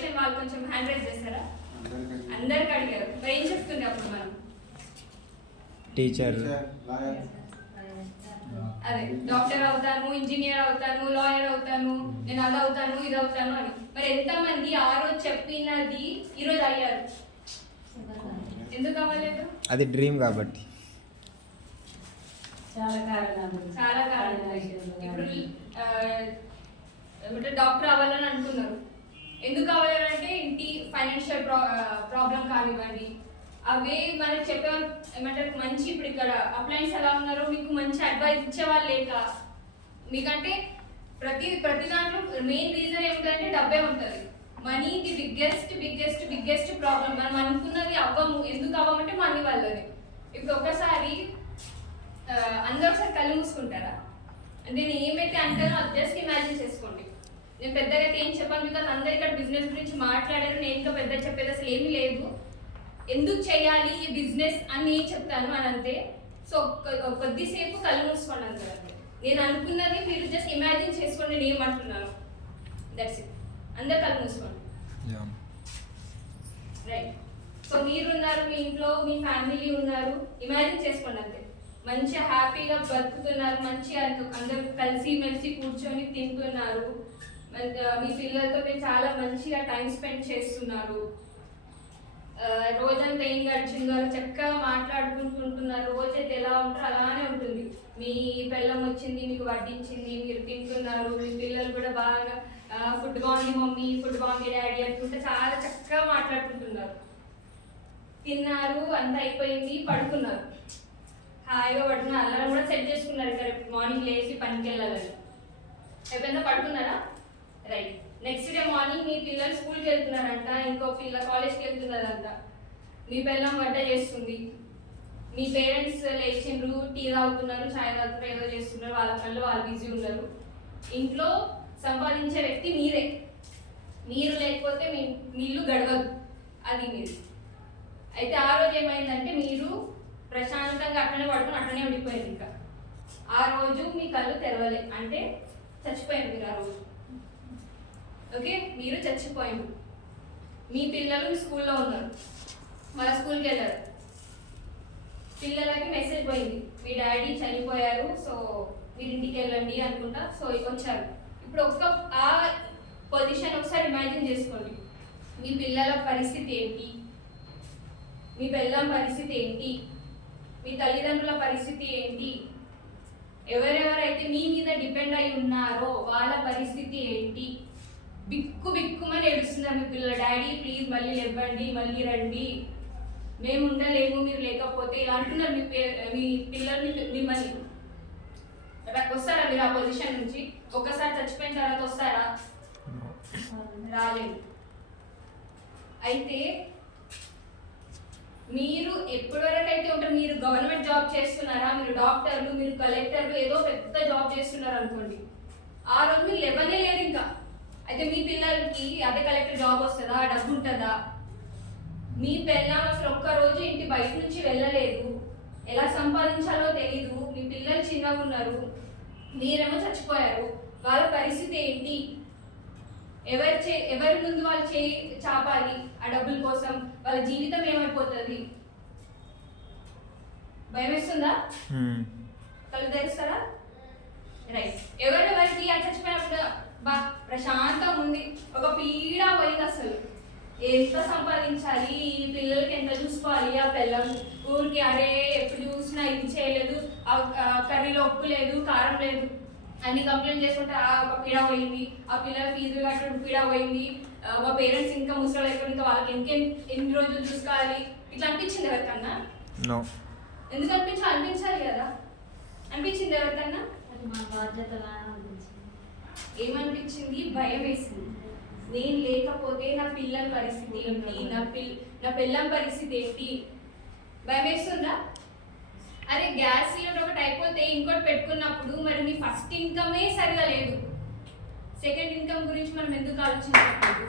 Question వాళ్ళు కొంచెం hand raise చేస్తారా? అందరికి అడిగారు. మరి ఏం చెప్తుండే అప్పుడు మనం? టీచర్, అదే డాక్టర్ అవుతాను, ఇంజనీర్ అవుతాను, లాయర్ అవుతాను, నేను అది అవుతాను, ఇది అవుతాను అని. మరి ఎంతమంది ఆ రోజు చెప్పినది ఈరోజు అయ్యారు? ఎందుకు అవ్వలేదు? అది డ్రీమ్ కాబట్టి. చాలా కారణాలు. ఇప్పుడు డాక్టర్ అవ్వాలని అనుకున్నారు. ఎందుకు అవ్వాలంటే ఇంటి ఫైనాన్షియల్ ప్రాబ్లం కానివ్వండి, అవే మనకు చెప్పే ఏమంటారు మంచి, ఇప్పుడు ఇక్కడ అప్లయన్స్ ఎలా ఉన్నారో మీకు మంచి అడ్వైస్ ఇచ్చేవాళ్ళు లేక, మీకంటే ప్రతి దాంట్లో మెయిన్ రీజన్ ఏమిటంటే డబ్బే ఉంటుంది. Money the biggest problem. మనం అనుకున్నది అవ్వము. ఎందుకు అవ్వమంటే మనీ వల్లనే. ఇప్పుడు ఒకసారి అందరూ ఒకసారి కళ్ళు మూసుకుంటారా? అంటే నేను ఏమైతే అంటానో అది జస్ట్ ఇమాజిన్ చేసుకోండి. నేను పెద్దగా అయితే ఏం చెప్పాను, బికాజ్ అందరు ఇక్కడ బిజినెస్ గురించి మాట్లాడారు. నేను ఇంకా పెద్ద చెప్పేది అసలు ఏమీ లేదు. ఎందుకు చేయాలి ఈ బిజినెస్ అని నేను చెప్తాను అని అంతే. సో కొద్దిసేపు కళ్ళు మూసుకోండి అందరూ. నేను అనుకున్నది మీరు జస్ట్ ఇమాజిన్ చేసుకోండి. నేను ఏమంటున్నాను, దట్స్ ఇట్. అందరు కళ్ళు మూసుకోండి. రైట్. సో మీరున్నారు, మీ ఇంట్లో మీ ఫ్యామిలీ ఉన్నారు, ఇమాజిన్ చేసుకోండి అంతే. మంచిగా హ్యాపీగా బతుకుతున్నారు, మంచిగా అందరూ కలిసి మెలిసి కూర్చొని తింటున్నారు, మీ పిల్లలతో మీరు చాలా మంచిగా టైం స్పెండ్ చేస్తున్నారు. రోజంతా ఏం గడిచిందో చక్కగా మాట్లాడుకుంటున్నారు. రోజైతే ఎలా ఉంటారో అలానే ఉంటుంది. మీ పిల్లం వచ్చింది, మీకు వడ్డించింది, మీరు తింటున్నారు. మీ పిల్లలు కూడా బాగా ఫుడ్ బాగుంది మమ్మీ, ఫుడ్ బాగుంది డాడీ అనుకుంటే చాలా చక్కగా మాట్లాడుకుంటున్నారు. తిన్నారు, అంతా అయిపోయింది, పడుకున్నారు, హాయిగా పడుకున్నారు. అలా కూడా సెట్ చేసుకున్నారు ఇక్కడ మార్నింగ్ లేచి పనికి వెళ్ళాలని. అయిపోయిందా? పడుకున్నారా? రైట్. నెక్స్ట్ డే మార్నింగ్ మీ పిల్లలు స్కూల్కి వెళ్తున్నారంట, ఇంకో పిల్ల కాలేజ్కి వెళ్తున్నారంట. మీ పిల్లం వంట చేస్తుంది, మీ పేరెంట్స్ లేచిండ్రు, టీ తాగుతున్నారు, చాయ్ తాగుతున్నారు, ఏదో చేస్తున్నారు, వాళ్ళ పనులు వాళ్ళు బిజీ ఉన్నారు. ఇంట్లో సంపాదించే వ్యక్తి మీరే. మీరు లేకపోతే మీ ఇల్లు గడవదు, అది మీరు. అయితే ఆ రోజు ఏమైందంటే మీరు ప్రశాంతంగా అట్లనే పడుకుని అట్లనే ఉండిపోయింది. ఇంకా ఆ రోజు మీ కళ్ళు తెరవలే, అంటే చచ్చిపోయింది మీరు ఆ రోజు. ఓకే, మీరు చచ్చిపోయింది. మీ పిల్లలు స్కూల్లో ఉన్నారు, వాళ్ళ స్కూల్కి వెళ్ళారు. పిల్లలకి మెసేజ్ పోయింది, మీ డాడీ చనిపోయారు, సో మీరు ఇంటికి వెళ్ళండి అనుకుంటా. సో వచ్చారు. ఇప్పుడు ఆ పొజిషన్ ఒకసారి ఇమాజిన్ చేసుకోండి. మీ పిల్లల పరిస్థితి ఏంటి, మీ పిల్లం పరిస్థితి ఏంటి, మీ తల్లిదండ్రుల పరిస్థితి ఏంటి, ఎవరెవరైతే మీ మీద డిపెండ్ అయి ఉన్నారో వాళ్ళ పరిస్థితి ఏంటి. బిక్కుమని ఏడుస్తున్నారు మీ పిల్లలు, డాడీ ప్లీజ్ మళ్ళీ లేవండి, మళ్ళీ రండి, మేము ఉండలేము మీరు లేకపోతే, ఇలా అంటున్నారు మీ పిల్లలు మిమ్మల్ని. వస్తారా మీరు ఆ పొజిషన్ నుంచి? ఒక్కసారి చచ్చిపోయిన తర్వాత వస్తారా? రాలేదు. అయితే మీరు ఎప్పటి వరకు అయితే ఉంటారు, మీరు గవర్నమెంట్ జాబ్ చేస్తున్నారా, మీరు డాక్టర్లు, మీరు కలెక్టర్లు, ఏదో పెద్ద జాబ్ చేస్తున్నారు అనుకోండి, ఆ రోజు మీరు లేవనే లేరు ఇంకా. అయితే మీ పిల్లలకి అదే కలెక్టర్ జాబ్ వస్తుందా, డబ్బు ఉంటుందా? మీ పిల్లలు అసలు ఒక్కరోజు ఇంటి బయట నుంచి వెళ్ళలేదు, ఎలా సంపాదించాలో తెలీదు, మీ పిల్లలు చిన్నగా ఉన్నారు, మీరేమో చచ్చిపోయారు. వాళ్ళ పరిస్థితి ఏంటి? ఎవరి ముందు వాళ్ళు చేయి చాపాలి ఆ డబ్బుల కోసం? వాళ్ళ జీవితం ఏమైపోతుంది? భయం వేస్తుందా? కళ్ళు తెరుస్తారా? రైట్. ఎవరెవరికి ఆ చచ్చిపోయినప్పుడు ప్రశాంతం ఉంది, ఒక పీడ పోయింది. అసలు ఎంత సంపాదించాలి, ఈ పిల్లలకి ఎంత చూసుకోవాలి, ఆ పిల్లలు ఊరికి అరే ఎప్పుడు చూసినా ఇది చేయలేదు, కర్రీలో ఉప్పు లేదు, కారం లేదు, అన్ని కంప్లైంట్ చేసుకుంటే ఒక పీడ పోయింది, ఆ పిల్లల ఫీజులు కట్టడం పీడ పోయింది, మా పేరెంట్స్ ఇంకా ముసలి అయిపోయి ఇంకా వాళ్ళకి ఎన్ని రోజులు చూసుకోవాలి. ఇట్లా అనిపించింది ఎవరికన్నా? ఎందుకు అనిపించాలి కదా? అనిపించింది ఎవరికన్నా? మా బాధ్యత ఏమనిపించింది? భయం వేసింది. నేను లేకపోతే నా పిల్లల పరిస్థితి ఏంటి, నా పిల్లం పరిస్థితి ఏంటి? భయం వేస్తుందా? అరే గ్యాస్ సిలిండర్ ఒకటి అయిపోతే ఇంకోటి పెట్టుకున్నప్పుడు మరి మీ ఫస్ట్ ఇన్కమే సరిగా లేదు, సెకండ్ ఇన్కమ్ గురించి మనం ఎందుకు ఆలోచించట్లేదు?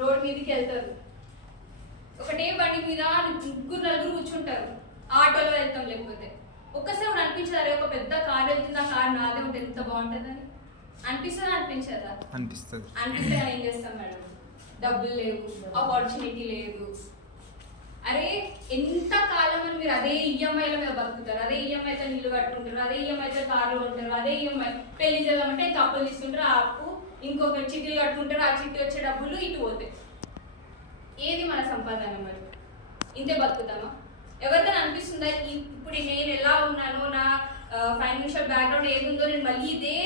రోడ్ మీదకి వెళ్తారు, ఒకటే బండి మీద నలుగురు కూర్చుంటారు, ఆటోలో వెళ్తాం, లేకపోతే ఒక్కసారి అనిపించారు ఒక పెద్ద కార్ వెళ్తుంది, ఆ కార్ నాదే ఉంటే ఎంత బాగుంటుందని అనిపిస్తుందా అనిపించదా? అనిపిస్తుంది. అనిపిస్తే ఏం చేస్తాం మేడం? డబ్బులు లేవు, ఆపర్చునిటీ లేదు. అరే ఎంత కాలం అని మీరు అదే ఈఎంఐల మీద బతుకుతారు, అదే ఈఎంఐతో ఇల్లు కట్టుకుంటారు, అదే ఈఎంఐతో కార్లు ఉంటారు, అదే ఈఎంఐ పెళ్లి చేద్దామంటే అప్పులు తీసుకుంటారు, ఆ అప్పు ఇంకొక చిట్టీలు కట్టుకుంటారు, ఆ చిట్టి వచ్చే డబ్బులు ఇటు పోతాయి. ఏది మన సంపాదన? మరి ఇంతే బతుకుతామా? ఎవరికైనా అనిపిస్తుందా ఇప్పుడు నేను ఎలా ఉన్నానో, నా ఫైనాన్షియల్ బ్యాక్గ్రౌండ్ ఏది ఉందో, నేను మళ్ళీ ఇదే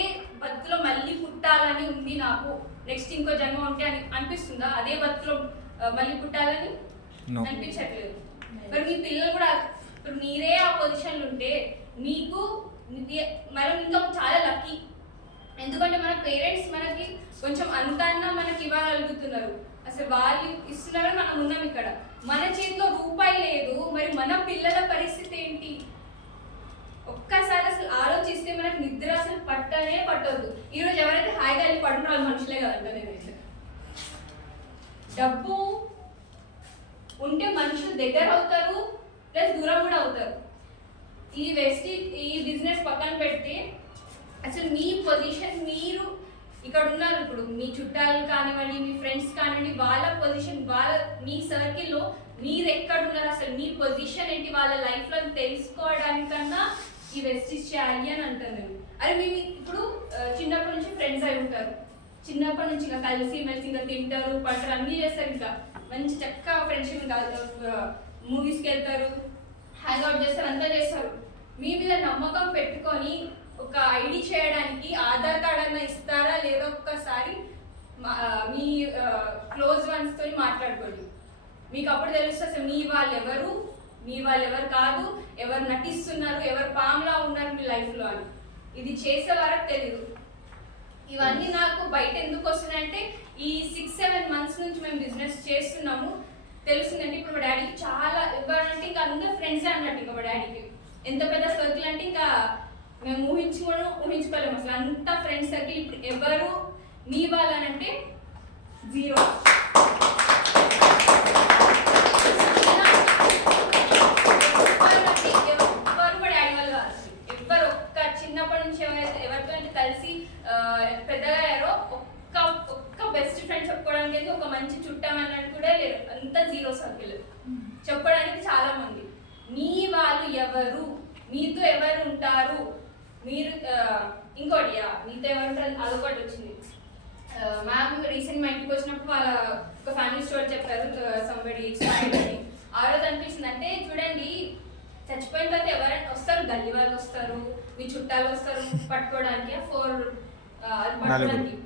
బతుకులో మళ్ళీ పుట్టాలని ఉంది నాకు, నెక్స్ట్ ఇంకో జన్మ ఉంటే అని అనిపిస్తుందా? అదే బతుకులో మళ్ళీ పుట్టాలని అనిపించట్లేదు. మరి మీ పిల్లలు కూడా ఇప్పుడు మీరే ఆ పొజిషన్లు ఉంటే మీకు మనం ఇంకా చాలా లక్కీ. ఎందుకంటే మన పేరెంట్స్ మనకి కొంచెం అంతన్నా మనకి ఇవ్వగలుగుతున్నారు, అసలు వాళ్ళు ఇస్తున్నారని మనం ఉన్నాం ఇక్కడ. మన చేతిలో రూపాయి లేదు, మరి మన పిల్లల పరిస్థితి ఏంటి? ఒక్కసారి అసలు ఆలోచిస్తే మనకు నిద్ర అసలు పట్టనే పట్టొద్దు. ఈరోజు ఎవరైతే హాయిగా వెళ్ళి పడుకున్న వాళ్ళు మనుషులే కదంట. నేనైతే డబ్బు ఉంటే మనుషులు దగ్గర అవుతారు, ప్లస్ దూరం కూడా అవుతారు. ఈ బిజినెస్ పక్కన పెడితే అసలు మీ పొజిషన్, మీరు ఇక్కడ ఉన్నారు, ఇప్పుడు మీ చుట్టాలు కానివ్వండి, మీ ఫ్రెండ్స్ కానివ్వండి, వాళ్ళ పొజిషన్, మీ సర్కిల్లో మీరు ఎక్కడున్నారు, అసలు మీ పొజిషన్ ఏంటి వాళ్ళ లైఫ్లో తెలుసుకోవడానికన్నా ఈ వెస్టీజ్ చేయాలి అని అంటాను నేను. అరే మేము ఇప్పుడు చిన్నప్పటి నుంచి ఫ్రెండ్స్ అయి ఉంటారు, చిన్నప్పటి నుంచి ఇంకా కలిసి మెలిసి ఇంకా తింటారు, పడతారు, అన్నీ చేస్తారు, ఇంకా మంచి చక్కగా ఫ్రెండ్షిప్, మూవీస్కి వెళ్తారు, హ్యాంగ్అవుట్ చేస్తారు, అంతా చేస్తారు. మీ మీద నమ్మకం పెట్టుకొని ఒక ఐడి చేయడానికి ఆధార్ కార్డ్ అన్నా ఇస్తారా లేదా ఒక్కసారి మీ క్లోజ్ వన్స్ తోని మాట్లాడుకోండి. మీకు అప్పుడు తెలుస్తుంది అసలు మీ వాళ్ళు ఎవరు కాదు, ఎవరు నటిస్తున్నారు, ఎవరు పాములా ఉన్నారు మీ లైఫ్లో అని. ఇది చేసే వరకు తెలియదు. ఇవన్నీ నాకు బయట ఎందుకు వస్తున్నాయంటే ఈ 6-7 months నుంచి మేము బిజినెస్ చేస్తున్నాము, తెలుస్తుందండి. ఇప్పుడు మా డాడీకి చాలా ఎవరంటే ఇంకా అందరు ఫ్రెండ్సే అన్నట్టు. ఇంకా మా డాడీకి ఎంత పెద్ద సర్కిల్ అంటే ఇంకా మేము ఊహించుకోలేము అసలు, అంత ఫ్రెండ్స్ సర్కిల్. ఇప్పుడు ఎవరు మీ వాళ్ళనంటే 0. ఎవరు మా డాడీ వాళ్ళు కాదు. ఎవరు ఒక్క చిన్నప్పటి నుంచి ఎవరితో అంటే కలిసి పెద్దగా అయ్యారో ఒక్క బెస్ట్ ఫ్రెండ్ చెప్పుకోవడానికి అయితే ఒక మంచి చుట్టం అన్నట్టు కూడా లేరు. అంత 0 సర్కిల్ చెప్పడానికి చాలా మంది. మీ వాళ్ళు ఎవరు, మీతో ఎవరు ఉంటారు, మీరు ఇంకోటి మీతో ఎవరు ఉంటారు అదొకటి వచ్చింది. మ్యామ్ రీసెంట్ మా ఇంటికి వచ్చినప్పుడు వాళ్ళ ఒక ఫ్యామిలీ స్టోరీ చెప్పారు, సంబడి ఎక్స్పైర్డ్ అని. ఆ రోజు అనిపించింది, అంటే చూడండి చచ్చిపోయిన తర్వాత ఎవరైనా వస్తారు, గల్లీ వాళ్ళు వస్తారు, మీ చుట్టాలు వస్తారు పట్టుకోవడానికి, 4 పట్టుకోవడానికి.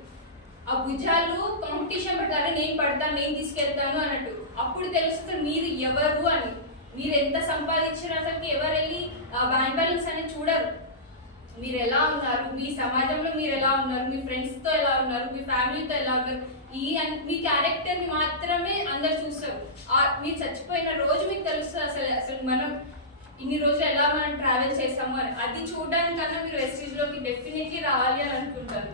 ఆ భుజాలు కాంపిటీషన్ పెడతారు, నేను పడతాను, నేను తీసుకెళ్తాను అన్నట్టు. అప్పుడు తెలుస్తుంది మీరు ఎవరు అని. మీరు ఎంత సంపాదించిన అసలుకి ఎవరు వెళ్ళి బ్యాంక్ బ్యాలెన్స్ అనేది చూడరు. మీరు ఎలా ఉన్నారు, మీ సమాజంలో మీరు ఎలా ఉన్నారు, మీ ఫ్రెండ్స్తో ఎలా ఉన్నారు, మీ ఫ్యామిలీతో ఎలా ఉన్నారు, మీ క్యారెక్టర్ని మాత్రమే అందరు చూస్తారు. మీరు చచ్చిపోయిన రోజు మీకు తెలుస్తుంది అసలు మనం ఇన్ని రోజులు ఎలా మనం ట్రావెల్ చేస్తాము అని. అది చూడడానికన్నా మీరు వెస్టీజ్లోకి డెఫినెట్లీ రావాలి అని అనుకుంటారు.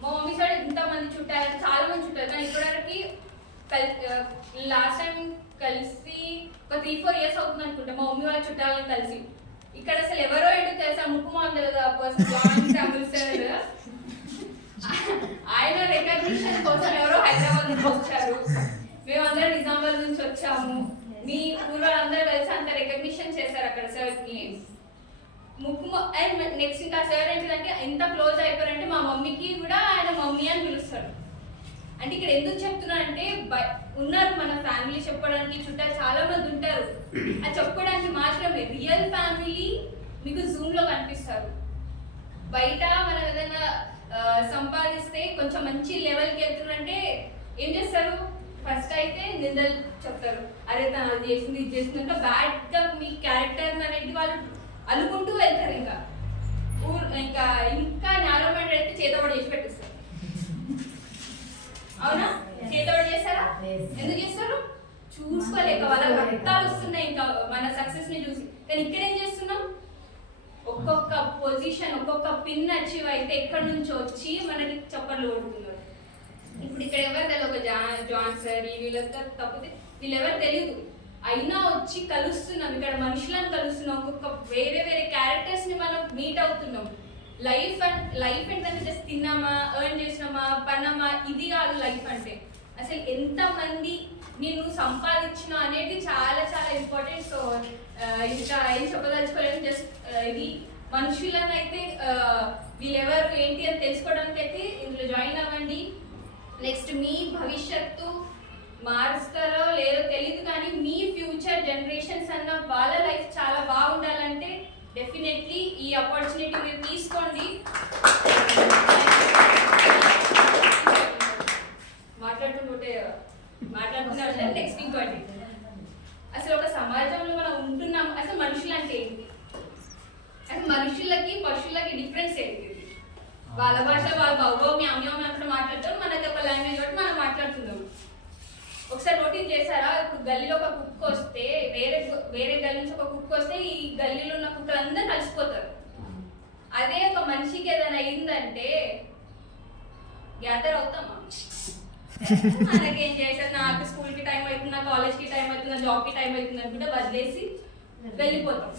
మా మమ్మీ సైడ్ ఇంతమంది చుట్టారు, చాలా మంది చుట్టారు, కానీ ఇప్పటివరకు లాస్ట్ టైం కలిసి ఒక 3-4 years అవుతుంది అనుకుంటా మా మమ్మీ వాళ్ళ చుట్టాలను కలిసి. ఇక్కడ అసలు ఎవరో ఏంటో తెలుసా, ముక్కు మామూలు సార్, ఆయన రికగ్నిషన్ కోసం ఎవరో హైదరాబాద్ నుంచి వచ్చారు, మేమందరం నిజామాబాద్ నుంచి వచ్చాము, మీ ఊళ్ళందరూ కలిసి అంత రికగ్నిషన్ చేశారు అక్కడ సార్కి. అండ్ నెక్స్ట్ ఇంకా సార్ ఏంటంటే ఎంత క్లోజ్ అయిపోయారంటే మా మమ్మీకి కూడా ఆయన మమ్మీ అని పిలుస్తారు. అంటే ఇక్కడ ఎందుకు చెప్తున్నానంటే ఉన్నారు మన ఫ్యామిలీ చెప్పడానికి, చుట్టాలు చాలా మంది ఉంటారు, అది చెప్పుకోవడానికి మాత్రమే. రియల్ ఫ్యామిలీ మీకు జూమ్లో కనిపిస్తారు. బయట మనం ఏదైనా సంపాదిస్తే కొంచెం మంచి లెవెల్కి వెళ్తున్నారంటే ఏం చేస్తారు, ఫస్ట్ అయితే నిందలు చెప్తారు, అరే తను అది చేసింది ఇది చేసింది అంటే బ్యాడ్గా మీ క్యారెక్టర్ అనేది వాళ్ళు అనుకుంటూ వెళ్తారు. ఇంకా నార్మల్ అయితే చేతబడి చేసి పెట్టిస్తారు. అవునా? చేతబడి చేస్తారా? ఎందుకు చేస్తారు? చూసుకోలేక వాళ్ళ రక్తాలు వస్తున్నాయి ఇంకా మన సక్సెస్ ని చూసి. కానీ ఇక్కడ ఏం చేస్తున్నాం, ఒక్కొక్క పొజిషన్ ఒక్కొక్క పిన్ అచీవ్ అయితే ఎక్కడి నుంచి వచ్చి మనకి చప్పర్లు కొడుతున్నారు. ఇప్పుడు ఇక్కడ ఎవరు తెలియదు, ఒక జాన్ సార్ వీళ్ళంతా తప్పితే వీళ్ళెవరు తెలియదు. అయినా వచ్చి కలుస్తున్నాం, ఇక్కడ మనుషులను కలుస్తున్నాం, ఒక్కొక్క వేరే వేరే క్యారెక్టర్స్ని మనం మీట్ అవుతున్నాం. లైఫ్ ఏంటంటే జస్ట్ తిన్నామా, ఎర్న్ చేసినామా, పన్నామా, ఇది కాదు లైఫ్ అంటే. అసలు ఎంతమంది నేను సంపాదించిన అనేది చాలా చాలా ఇంపార్టెంట్. సో ఇంకా ఏం చెప్పదలుచుకోలేదు, జస్ట్ ఇది మనుషులను అయితే వీళ్ళెవరు ఏంటి అని తెలుసుకోవడానికి అయితే ఇందులో జాయిన్ అవ్వండి. నెక్స్ట్ మీ భవిష్యత్తు మారుస్తారో లేదో తెలియదు, కానీ మీ ఫ్యూచర్ జనరేషన్స్ అన్న వాళ్ళ లైఫ్ చాలా బాగుండాలంటే డెఫినెట్లీ ఈ ఆపర్చునిటీ మీరు తీసుకోండి. మాట్లాడుతున్నారు. నెక్స్ట్ ఇంకోటి, అసలు ఒక సమాజంలో మనం ఉంటున్నాం, అసలు మనుషులు అంటే ఏంటి, అసలు మనుషులకి పశువులకి డిఫరెన్స్ ఏంటి? వాళ్ళ భాష వాళ్ళ బాబో మ్యామ్యామ్ అక్కడ మాట్లాడతాం, మనకి ఒక లాంగ్వేజ్ బట్టి మనం మాట్లాడుతున్నాం. ఒకసారి నోటీస్ చేశారా, ఇప్పుడు గల్లీలో ఒక కుక్క వస్తే వేరే గల్లీ నుంచి ఒక కుక్క వస్తే ఈ గల్లీలో ఉన్న కుక్కలందరూ కలిసిపోతారు. అదే ఒక మనిషికి ఏదైనా అయిందంటే గ్యాదర్ అవుతామా? మనకేం చేశారు, నాకు స్కూల్కి టైం అవుతుందా, కాలేజ్కి టైం అవుతుందా, జాబ్కి టైం అవుతుంది అనుకుంటే వదిలేసి వెళ్ళిపోతాం,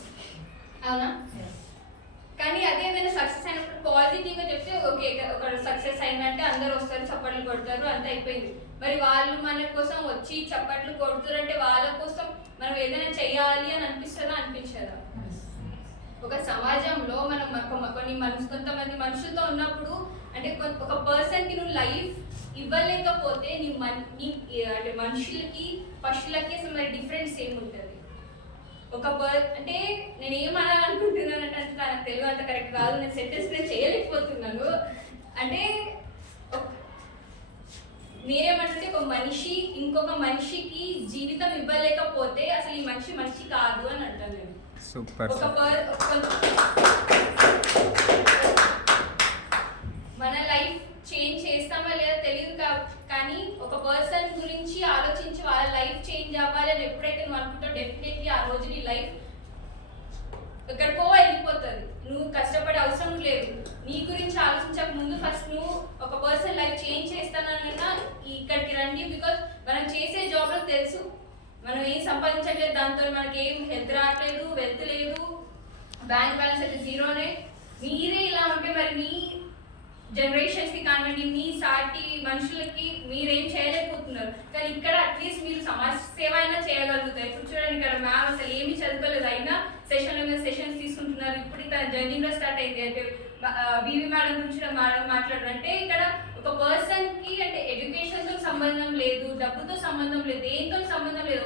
అవునా? కానీ అదే ఏదైనా సక్సెస్ అయినప్పుడు పాజిటివ్గా చెప్తే ఓకే, ఒక సక్సెస్ అయిందంటే అందరూ వస్తారు, చప్పట్లు కొడతారు, అంత అయిపోయింది. మరి వాళ్ళు మన కోసం వచ్చి చప్పట్లు కొడుతారంటే వాళ్ళ కోసం మనం ఏదైనా చెయ్యాలి అని అనిపిస్తుందా, అనిపించదా? ఒక సమాజంలో మనం కొంతమంది మనుషులతో ఉన్నప్పుడు అంటే ఒక పర్సన్కి నువ్వు లైఫ్ ఇవ్వలేకపోతే అంటే మనుషులకి పశువులకి అసలు మరి డిఫరెన్స్ ఏముంటుంది? అంటే నేను ఏమనాలనుకుంటున్నానంటే నాకు తెలుగు అంత కరెక్ట్ కాదు, నేను సెంటెన్స్ నేను చేయలేకపోతున్నాను. అంటే నేనేమంటే ఒక మనిషి ఇంకొక మనిషికి జీవితం ఇవ్వలేకపోతే అసలు ఈ మనిషి కాదు అని అంటాను నేను. సూపర్. మన లైఫ్ చేంజ్ చేస్తామా లేదా తెలియదు, కానీ ఒక పర్సన్ గురించి ఆలోచించి వాళ్ళ లైఫ్ చేంజ్ అవ్వాలి అని ఎప్పుడైతే నువ్వు అనుకుంటావు, డెఫినెట్లీ ఆ రోజు నీ లైఫ్ ఎక్కడికో వెళ్ళిపోతుంది. నువ్వు కష్టపడే అవసరం లేదు. నీ గురించి ఆలోచించక ముందు ఫస్ట్ నువ్వు ఒక పర్సన్ లైఫ్ చేంజ్ చేస్తానన్నా ఇక్కడికి రండి. బికాజ్ మనం చేసే జాబ్లో తెలుసు మనం ఏం సంపాదించట్లేదు, దాంతో మనకి ఏం హెల్త్ రావట్లేదు, వెల్త్ లేదు, బ్యాంక్ బ్యాలెన్స్ అయితే జీరోనే. మీరే ఇలా ఉంటే మరి మీ జనరేషన్స్కి కానివ్వండి, మీ సాటి మనుషులకి మీరేం చేయలేకపోతున్నారు. కానీ ఇక్కడ అట్లీస్ట్ మీరు సమాజ సేవ అయినా చేయగలుగుతారు. ఇప్పుడు చూడండి, ఇక్కడ మ్యామ్ అసలు ఏమీ చదువుకోలేదు, అయినా సెషన్స్ తీసుకుంటున్నారు. ఇప్పుడు ఇక్కడ జర్నీలో స్టార్ట్ అయింది. అంటే బీవీ మేడం గురించి మేడం మాట్లాడారంటే ఇక్కడ ఒక పర్సన్కి అంటే ఎడ్యుకేషన్తో సంబంధం లేదు, డబ్బుతో సంబంధం లేదు, దేంతో సంబంధం లేదు.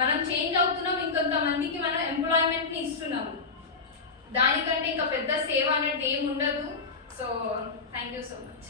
మనం చేంజ్ అవుతున్నాం, ఇంకొంతమందికి మనం ఎంప్లాయ్మెంట్ని ఇస్తున్నాము. దానికంటే ఇంకా పెద్ద సేవ అనేది ఏమి ఉండదు. So thank you so much.